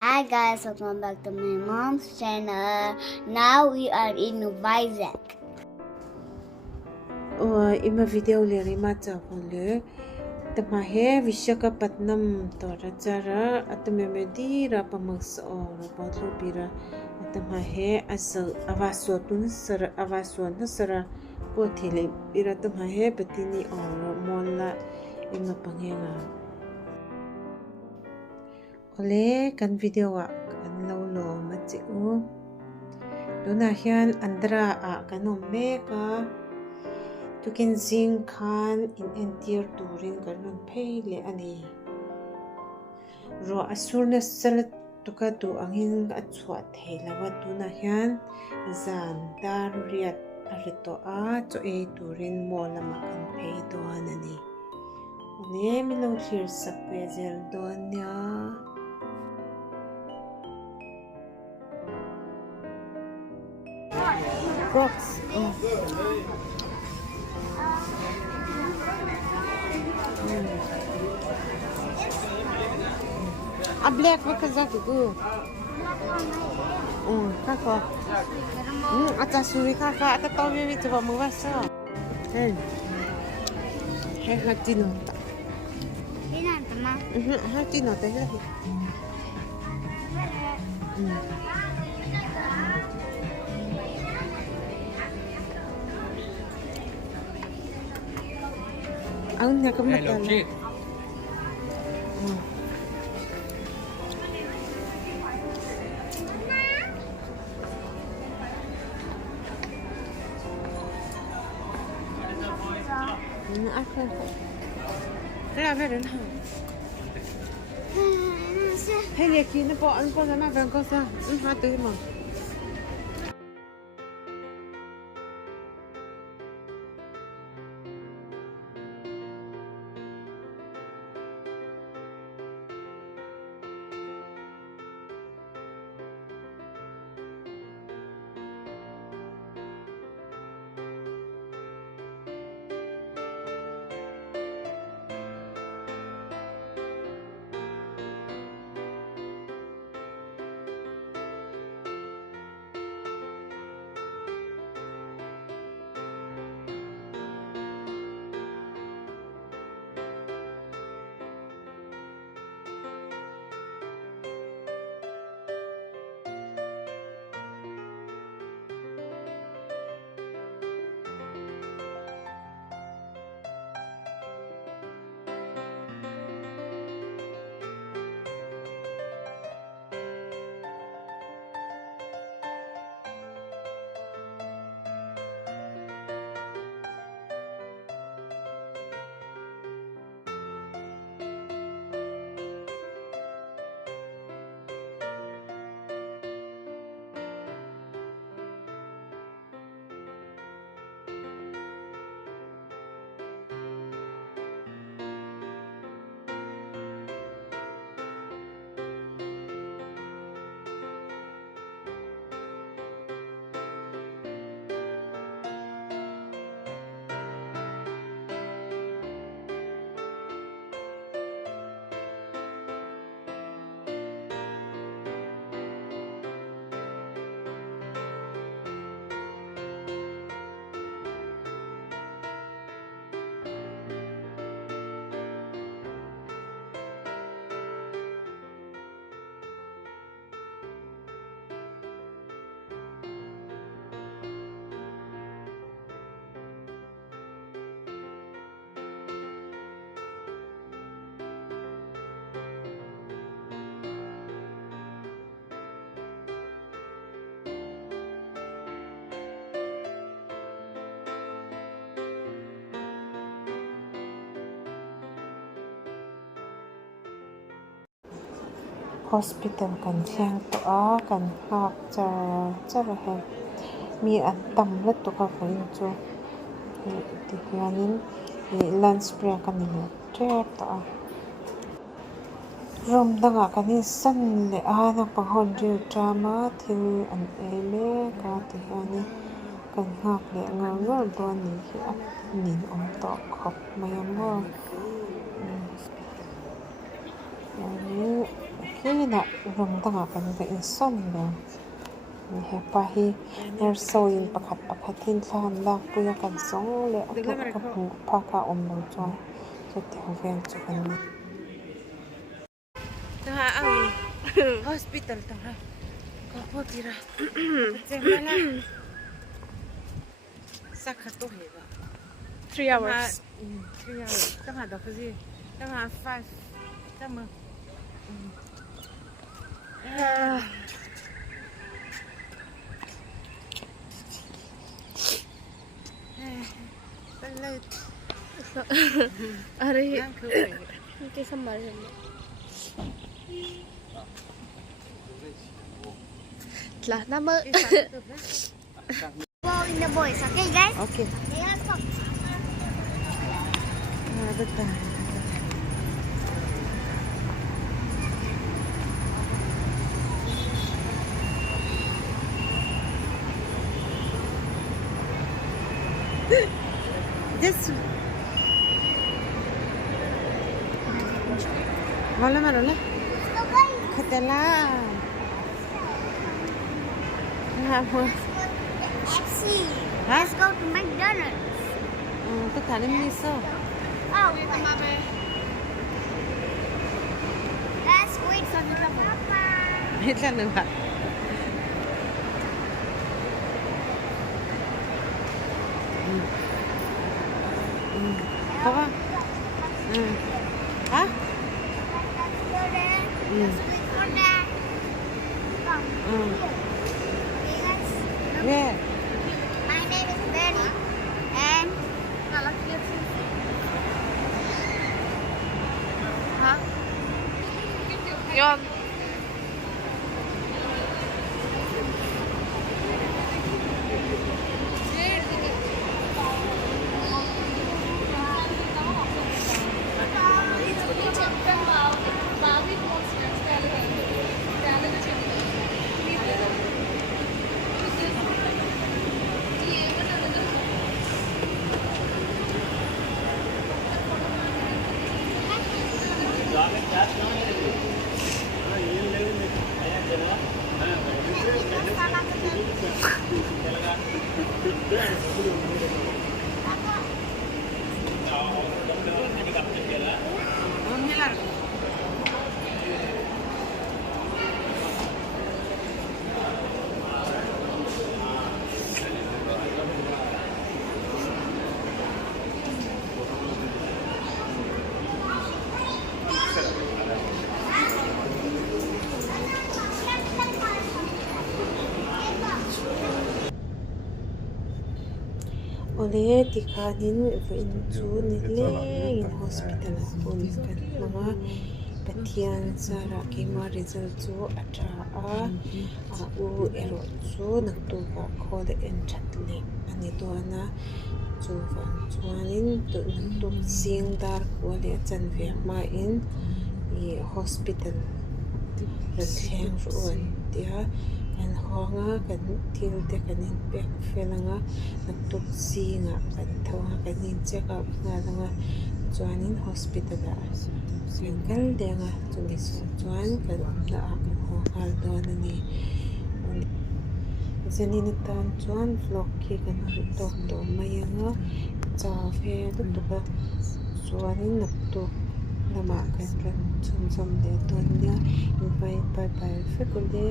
Hi guys, welcome back to my mom's channel. Now we are in Vizag. Ima video leri ma chapole tama he Visakhapatnam tora chara atme medira pamakso ra patlo pira tama he asal avaso tun sara avaso na sara pothile pira tama he patini or molla ima pangenga ole kan video wa kan lo machi u dona hian andra a kanom meka tukin zing khan in entir turin karnon pheile ani ro asurna salat tuka tu angin achwa theilawa tuna hian zan dar riat arito a cho e turin molama kan phei to anani ne mino thir sakpe zel donya Crocs. A black wa kazak ku. Kaka. Ata suri kaka ata tawi wi coba mawasa. He hati nota. Ina tama. Hati nota lagi. Ang nakamata na. Ako. Kaya meron ha. Hey, leki na po. Ano po naman? Bangko sa. Hati mo. Hospital kan thleng to a kan hak chara he mi an tam la to ka kai chu ti hianin lunch break kan ni trap to a room danga kan ni san le a na panghon ri drama thil an ele ka ti hianin kan hak le ngal do ni hi a nin om to khop mayam ho yani hi na rum tanga kan ve in som lo ni he pa hi er so in pakhatin thlan lak puya kan song le ka pu pha ka om lo choi so te ven chu kan ni ta awi hospital ta ka potira chemala sakhato heba 3 hours. 3 hours tama da kazi tama 5 tama Balut. Are Yang kuwi. Cái xong rồi là nó mới Go in the boys, okay, guys? Okay. They are so. Betul. Just. Malam mana? Ketela. Apa? FC. Huh? Let's go to McDonald's. Tôi thả lên miso. Oh, let's wait for Papa. Hết lần nữa hả? Papa. Hả? Let's wait for that. Come. Yeah. My name is Benny, and hả? Yon. Oleh tikanin in chu ni lehlangin hospital un kan mga pathian sara kema result chu atra a u ero chu naktu ka khode en thleng ani to ana chu van chuanin tu naktu singdar ko le chanve ma in I hospital thleng ruan tia kan honga kan til te kan in pek felanga naktuk singa kan tawh kan in check up nga langa chuanin hospital a single denga chumi so chuan kan la a kan hongal don ani zenin tan chuan vlog ki kan tok to mayanga cha ve tu ka chuanin naktuk lama kan chum de ton nia invite bye fekule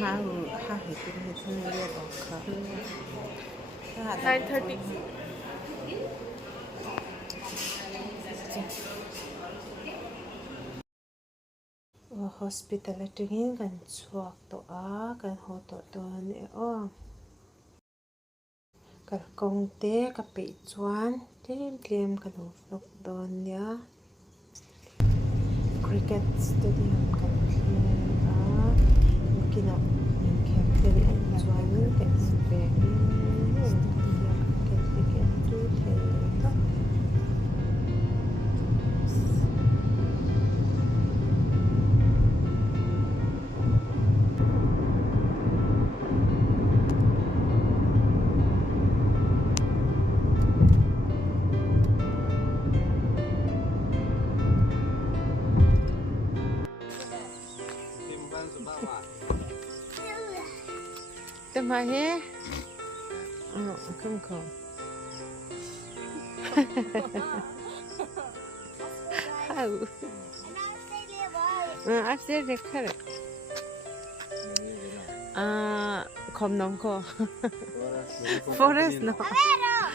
ha he tin he chun le do kha 9:30. Hospital atingin kan chuak to a kan ho to ni o kal kong te ka pe chuan tlem kan ho flok don ya cricket stadium kan thlen a kina khem te an chuan te ve Tama he? Oh, come come. How? After the correct. Kom nong ko. Forest no.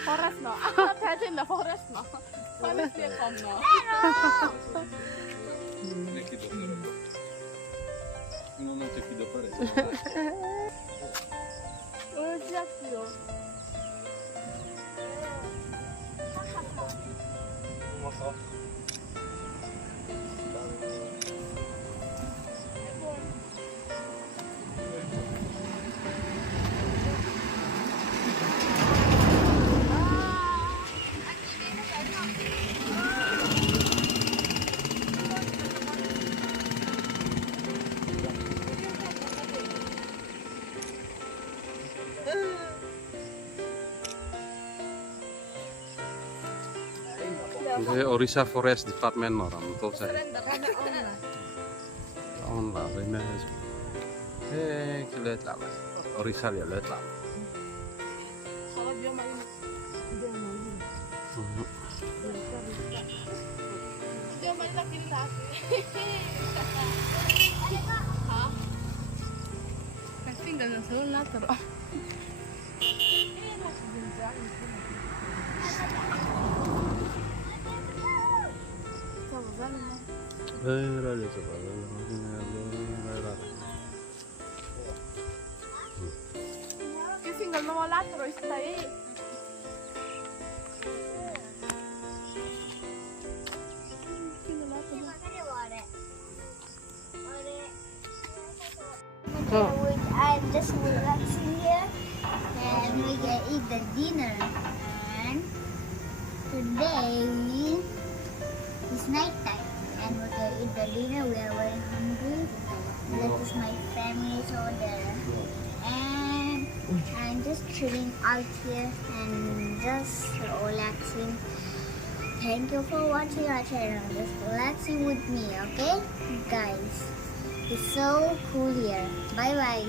Forest no. Tätin the forest no. Forest dia kom no. Non ti fido fare. Oh, giacchio. The Orissa Forest Department orang tuh saya. Awmna ini. Kita lihat lah. Orissa lihat lah. Kalau dia main lagi di lagi. Hah? Kan tinggal nang salon na terus. Rale coba. Cái single nó lát rồi thấy. I'm just relaxing here and we can eat the dinner. And today is night time and we can eat the dinner. We are very hungry. That is my family is over there. And I'm just chilling out here and just relaxing. Thank you for watching our channel. Just relaxing with me, okay? Guys, it's so cool here. Bye bye.